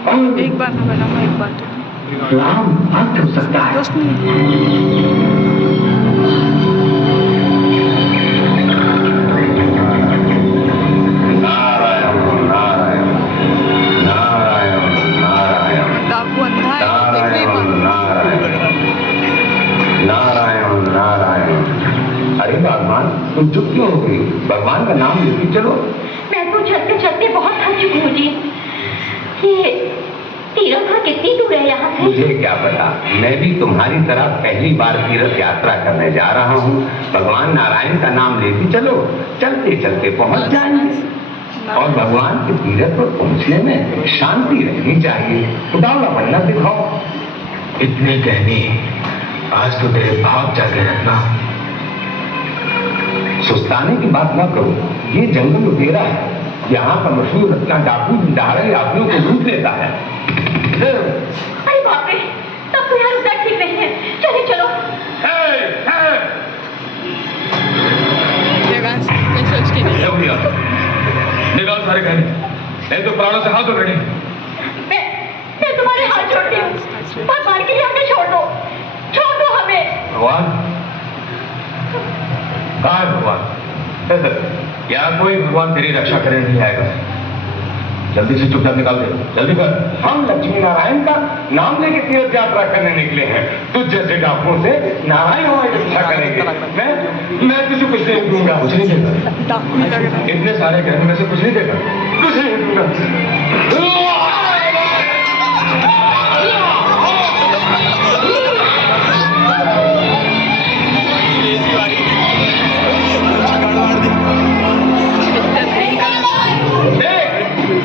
एक बार ना बना मैं एक बार तो नाम अर्थ हो सकता है। दोस्त नहीं नारायण नारायण नारायण नारायण डाकू अंधा है वो देख नहीं नारायण पाता। नारायण नारायण नारायण। अरे भगवान तुम चुप क्यों हो गई? भगवान का नाम लेती चलो। मैं तो चलते चलते बहुत थक चुकी हूँ जी। ये तीरथ कितनी दूर है यहाँ से? मुझे क्या पता, मैं भी तुम्हारी तरह पहली बार तीर्थ यात्रा करने जा रहा हूँ। भगवान नारायण का नाम लेती चलो, चलते चलते पहुँच जाएंगे। और भगवान के तीर्थ पर पहुँचने में शांति रहनी चाहिए। उतावला बनना दिखाओ। इतने कहने आज तो तेरे भाव जागे रखना। सुस्ताने की बात ना करो, ये जंगल उतेरा है। यहाँ का मशहूर रत्ना डाकू डाले यात्रियों को लूट लेता है। अरे बाप रे, तब तो यहाँ रुकना ठीक नहीं है। चलिए चलो। सोच के नहीं निकाल सारे गहने, नहीं तो प्राणों से हाथ उठने। मैं तुम्हारे हाथ छोड़ती हूँ। भगवान के लिए हमें छोड़ दो हमें। भगवान कहाँ है भगवान? क्या कोई भगवान तेरी रक्षा करने नहीं आएगा। जल्दी से चुपचाप निकाल दे, जल्दी कर। हम लक्ष्मी नारायण का नाम लेके तीर्थ यात्रा करने निकले हैं। तुझ जैसे डाकुओं से नारायण हमारी रक्षा करेंगे। मैं तुझे कुछ नहीं दूंगा। कुछ नहीं देगा। इतने सारे गहने में से कुछ नहीं देगा, कुछ नहीं दूंगा।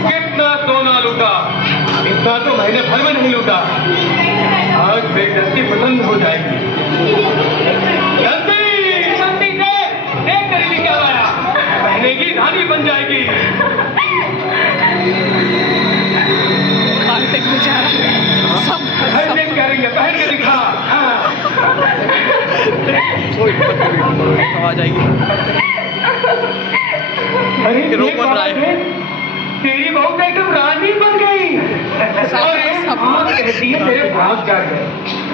कितना सोना लूटा, इतना तो महीने भर में नहीं लूटा। आज बेइज्जती पसंद हो जाएगी। जल्दी जल्दी देख करीबी क्या लाया, पहने की रानी बन जाएगी। पहन करेंगे, पहन के दिखा। आ जाएगी। अरे रोक बन रहा है। तेरी बहू तो एकदम रानी बन गई। कहती है तेरे भाव जाग गए।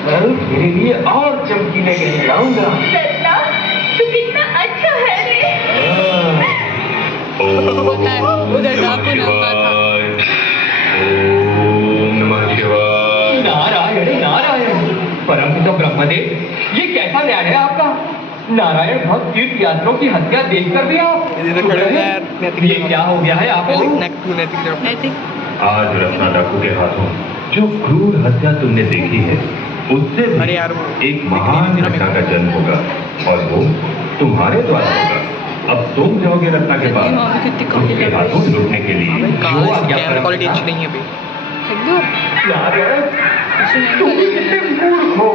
कल तेरे लिए और चमकीले गहने लाऊंगा। रत्ना, तू कितना अच्छा है रे। उधर डाकू नाम था। ओम नमः शिवाय। नारायण नारायण। परमपिता ब्रह्मदेव, ये कैसा न्याय है आपका? नारायण भक्त तीर्थ यात्रियों की हत्या देखकर भी आप ये क्या हो गया है आपको? नैतिक आज रत्ना डाकू के हाथों जो क्रूर हत्या तुमने देखी है, उससे भी अरे यार वो एक महान घटना का जन्म होगा और वो तुम्हारे द्वारा होगा। अब तुम जाओगे रत्ना के पास उसके हाथों लूटने के लिए। कैमरा क्वालिटी अच्छी नहीं है अभी। नारायण, तुम कितने मूर्ख हो।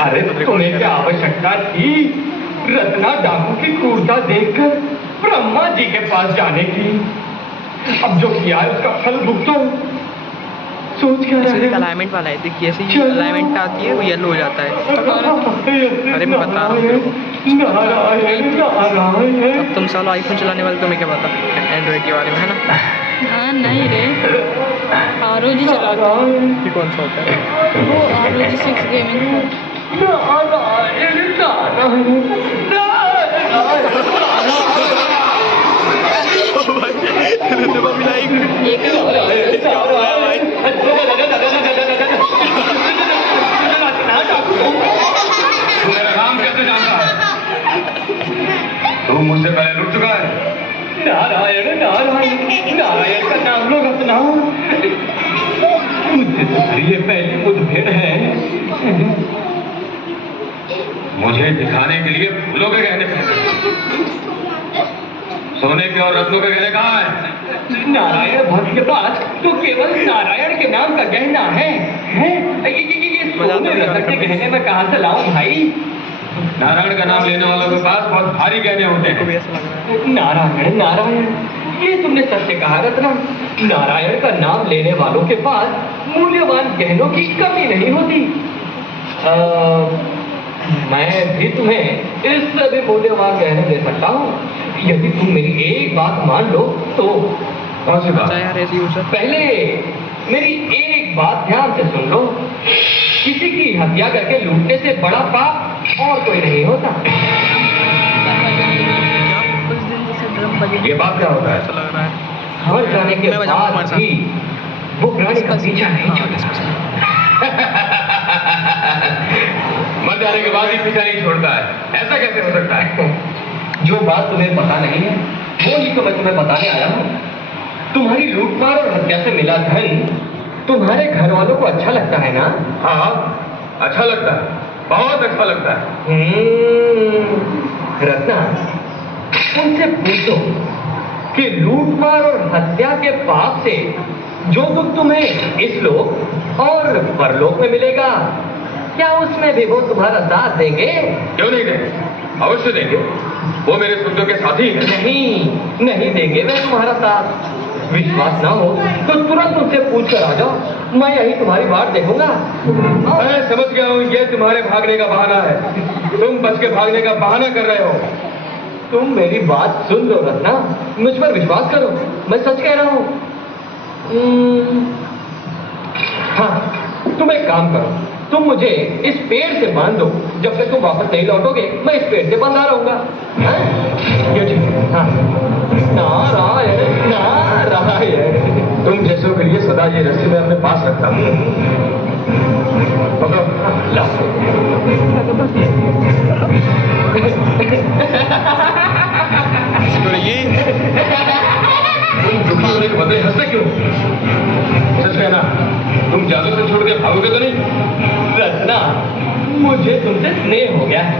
अरे तुम्हें क्या आवश्यकता थी रत्ना डाकू की क्रूरता देखकर ब्रह्मा जी के पास जाने की? अब जो किया है उसका फल भुगतो। सोच क्या रहे हो? अलाइनमेंट वाला है, देखिए ऐसे ही अलाइनमेंट आती है वो येलो हो जाता है। अरे मैं बता रहा हूँ। नारायण नारायण। अब तुम सालों आईफोन चलाने वाले, तुम्हें क्या पता एंड्रॉइड के बारे में, है ना? हाँ नहीं रे, ROG चलाता है। ये कौन सा होता है? वो ROG 6 गेमिंग है। नारायण नारायण मेरा नाम कैसे जानता है? तू मुझसे पहले लुट चुका है। नारायण नारायण नारायण का नाम लो अपना। मुझसे तुम्हारी ये पहली मुठभेड़ है। मुझे दिखाने के लिए फूलों के गहने पहने, सोने के और रत्नों के गहने कहाँ हैं? नारायण भक्त के पास तो केवल नारायण के नाम का गहना है। ये सोने रत्न के गहने में कहाँ से लाऊं भाई? नारायण का नाम लेने वालों के पास बहुत भारी गहने होते हैं। नारायण नारायण, ये तुमने सत्य कहा रत्ना। नारायण का नाम लेने वालों के पास मूल्यवान गहनों की कमी नहीं होती। मैं भी तुम्हें इससे भी मूल्यवान गहने दे सकता हूँ, यदि तुम मेरी एक बात मान लो तो। कौन सी बात? यार ऐसी यूजर पहले मेरी एक बात ध्यान से सुन लो, किसी की हत्या करके लूटने से बड़ा पाप और कोई नहीं होता। उस दिन जैसे ड्रम बजे ये बात क्या होता है? ऐसा लग रहा है। मर जाने के मैं बजाऊंगा बाद तुम्हारे भी वो प्राणी का पीछा नहीं छोड़ता। मर जाने के बाद ही पीछा नहीं छोड़ता है, ऐसा कैसे हो सकता है? जो बात तुम्हें पता नहीं है वो ही तो मैं तुम्हें बताने आया हूँ। तुम्हारी लूटमार और हत्या से मिला धन तुम्हारे घर वालों को अच्छा लगता है ना? हाँ, अच्छा लगता है, बहुत अच्छा लगता है। रत्ना, उनसे पूछो कि लूटमार और हत्या के पाप से जो दुख तुम्हें इस लोक और परलोक में मिलेगा, क्या उसमें भी वो तुम्हारा साथ देंगे? क्यों नहीं देंगे? अवश्य देंगे, वो मेरे सुखों के साथी हैं। नहीं देंगे वे तुम्हारा साथ। विश्वास ना हो तो तुरंत उनसे पूछ कर आ जाओ, मैं यही तुम्हारी बात देखूंगा। मैं समझ गया हूँ, ये तुम्हारे भागने का बहाना है। तुम बच के भागने का बहाना कर रहे हो। तुम मेरी बात सुन लो रत्ना, मुझ पर विश्वास करो, मैं सच कह रहा हूँ। हाँ, तुम एक काम करो, तुम मुझे इस पेड़ से बांध दो। जब तक तुम वापस नहीं लौटोगे मैं इस पेड़ से बंधा रहूंगा। ये ठीक है। हाँ, नारायण नारायण। तुम जैसों के लिए सदा ये रस्सी मैं अपने पास रखता हूँ। पकड़ो। तुम दुखी होने के बदले हंसते क्यों? सच कहना, तुम जादू से छोड़ के भागोगे तो नहीं? रत्ना, मुझे तुमसे स्नेह हो गया है।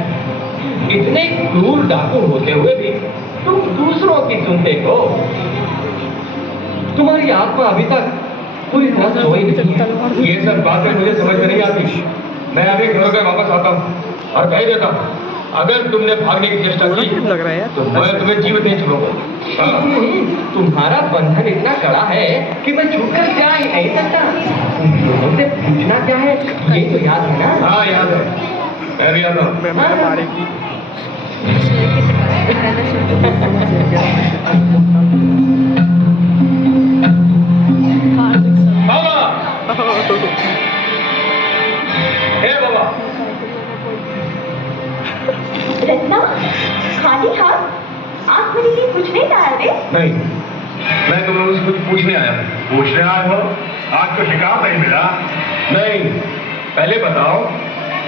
इतने क्रूर डाकू होते हुए भी तुम दूसरों की सुनते हो। तुम्हारी आत्मा अभी तक पूरी तरह सोई नहीं है। ये सब बातें मुझे समझ में नहीं आती। मैं अभी घर होकर वापस आता हूँ और कह देता हूँ, अगर तुमने भागने की चेष्टा की लग रहा है यार। तो मैं तुम्हें जीवित नहीं छोड़ूंगा। तुम्हारा बंधन इतना कड़ा है कि मैं छूटकर जा ही नहीं सकता। तुमसे पूछना क्या है ये तो याद है ना? हाँ, याद है, मैं भी याद हूँ। मैं मारेगी। बाबा, हे बाबा, रत्ना, खाली हाथ? आप मेरे लिए कुछ नहीं लाए रे? नहीं, मैं तुम्हें मुझसे कुछ पूछने आया हूँ। पूछने आए हो? आज तो शिकार नहीं मिला। नहीं, पहले बताओ,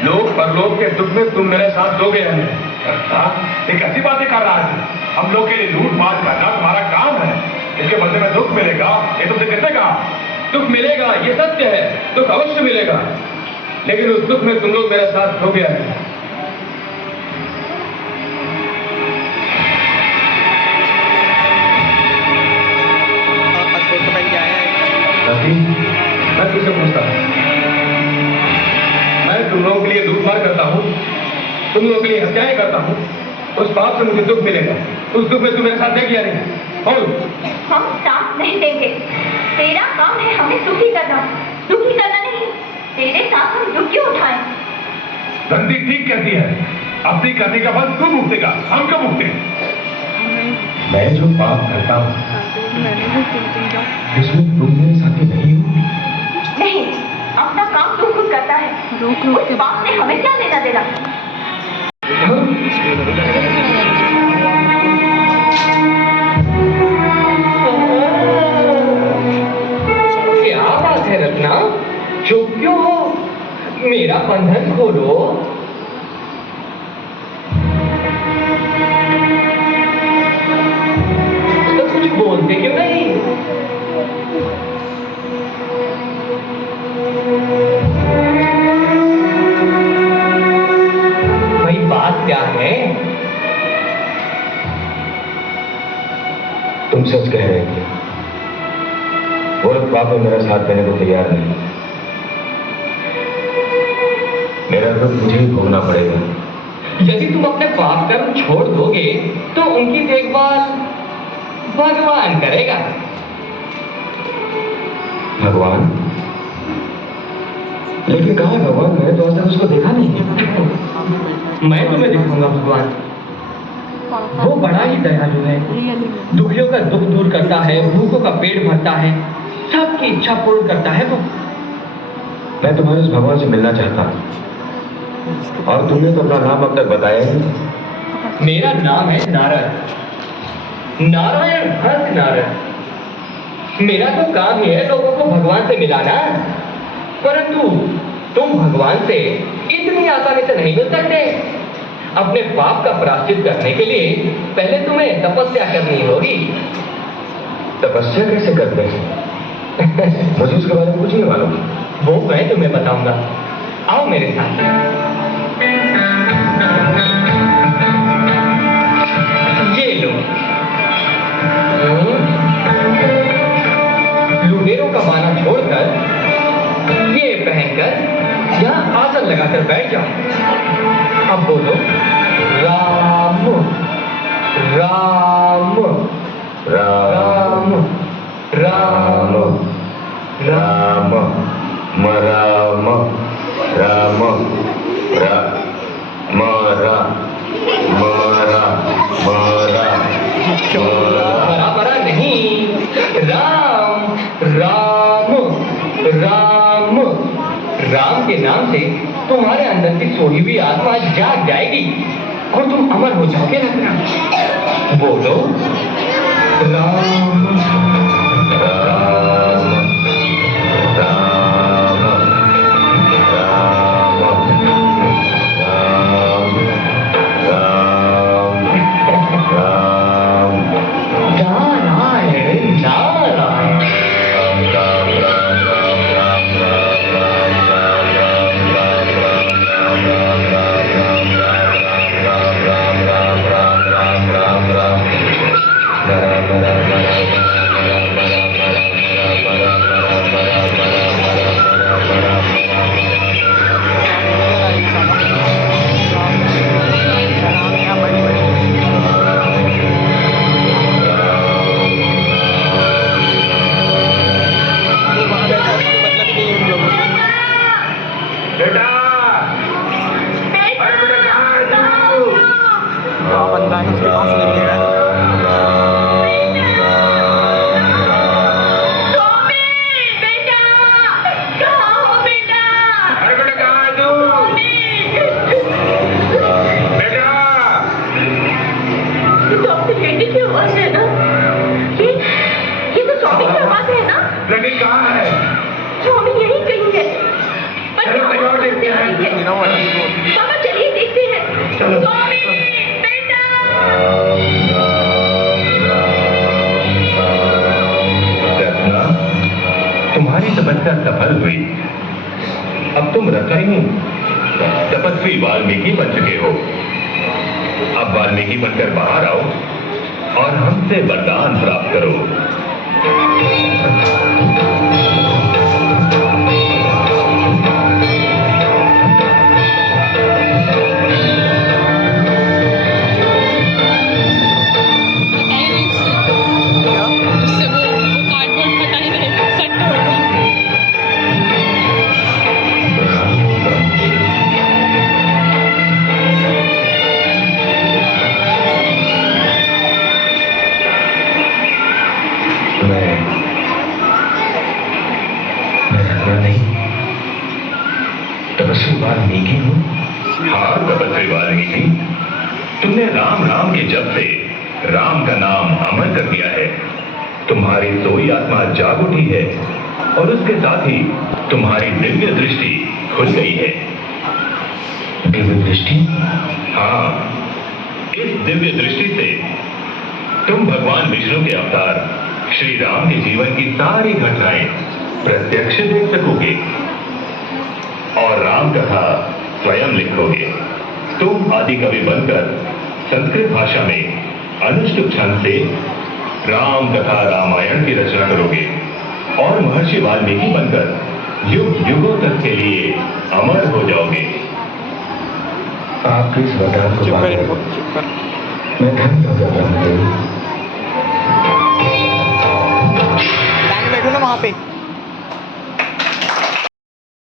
लोग परलोक के दुख में तुम मेरे साथ दोगे या नहीं? एक ऐसी बातें कर रहा है, हम लोग के लिए लूट मार करना तुम्हारा काम है, इसके बदले में दुख मिलेगा, ये तुमसे किसने कहा? दुख मिलेगा, ये सत्य है, दुख अवश्य मिलेगा, लेकिन उस दुख में तुम लोग मेरे साथ दोगे या नहीं? मैं तुझसे पूछता हूँ, मैं तुम लोगों के लिए लूटमार करता हूँ, तुम लोगों के लिए हत्याएं करता हूँ, उस पाप से मुझे दुख मिलेगा, उस दुख में तुम मेरे साथ देख या नहीं? बोल। हम साथ नहीं देंगे। तेरा काम है हमें दुखी करना नहीं। तेरे साथ हम दुख क्यों उठाएं? गंदी ठीक कहती है, अपनी करने का फल तू भुगतेगा, हम क्यों भुगते? मैं जो पाप करता हूँ उसमें तुम मेरे साथी नहीं हो। नहीं, अपना काम तू खुद करता है। उस पाप से हमें क्या लेना देना? क्या बात है रत्ना, चुप क्यों हो? मेरा बंधन खोलो। तो कुछ बोलते क्यों नहीं? भाई बात क्या है? तुम सच कह रहे थे, वो लोग पाप में मेरा साथ देने को तैयार नहीं। मेरा दुख मुझे ही भोगना पड़ेगा। यदि तुम अपने पाप कर्म छोड़ दोगे तो उनकी देखभाल भगवान करेगा। भगवान? लेकिन कहाँ है भगवान? मैंने तो आज तक उसको देखा नहीं। मैं तुम्हें दिखाऊंगा भगवान। वो बड़ा ही दयालु है, दुखियों का दुख दूर करता है, भूखों का पेट भरता है, सबकी इच्छा पूर्ण करता है वो। मैं तुम्हारे उस भगवान से मिलना चाहता हूँ। और तुमने तो अपना नाम अब तक बताया नहीं। मेरा नाम है नारायण, नारायण हंस नारायण। मेरा तो काम ही है लोगों को भगवान से मिलाना। परंतु तुम भगवान से इतनी आसानी से नहीं मिल सकते। अपने पाप का प्रायश्चित करने के लिए पहले तुम्हें तपस्या करनी होगी। तपस्या कैसे करते हैं? मुझे उसके बारे में कुछ नहीं मालूम। वो मैं तुम्हें बताऊंगा, आओ मेरे साथ। ये लो, लुटेरों का माना छोड़कर ये पहनकर यहाँ आसन लगाकर बैठ जाओ। अब बोलो राम राम राम राम राम राम राम राम बराबर नहीं, राम राम राम। राम के नाम से तुम्हारे अंदर की सोई हुई आत्मा जाग जाएगी और तुम अमर हो जाओगे। रखना, बोलो राम राम राम राम राम राम नारायण नारायण। बंदा है उसके पास नहीं है। चलिए देखते हैं। स्वामी बेटा। तुम्हारी तपस्या सफल हुई। अब तुम रसायनी तपस्वी वाल्मीकि बन चुके हो। अब वाल्मीकि बनकर बाहर आओ और हमसे वरदान प्राप्त करो। तपस्वी वाल्मीकि हूँ। हाँ तपस्वी वाल्मीकि, तुमने राम राम के जप से राम का नाम अमर कर दिया है। तुम्हारी सोई आत्मा जाग उठी है और उसके साथ ही तुम्हारी दिव्य दृष्टि खुल गई है। दिव्य दृष्टि? हाँ, इस दिव्य दृष्टि से तुम भगवान विष्णु के अवतार श्री राम के जीवन की सारी घटनाएं प्रत्यक्ष देख सकोगे और राम कथा स्वयं लिखोगे। तुम आदि कवि बनकर संस्कृत भाषा में अनुष्टुप छंद से राम कथा रामायण की रचना करोगे और महर्षि वाल्मीकि बनकर युग युगों तक के लिए अमर हो जाओगे। आपके इस वरदान को मैं धन्य हो जाता हूँ। बैठो ना वहाँ पे।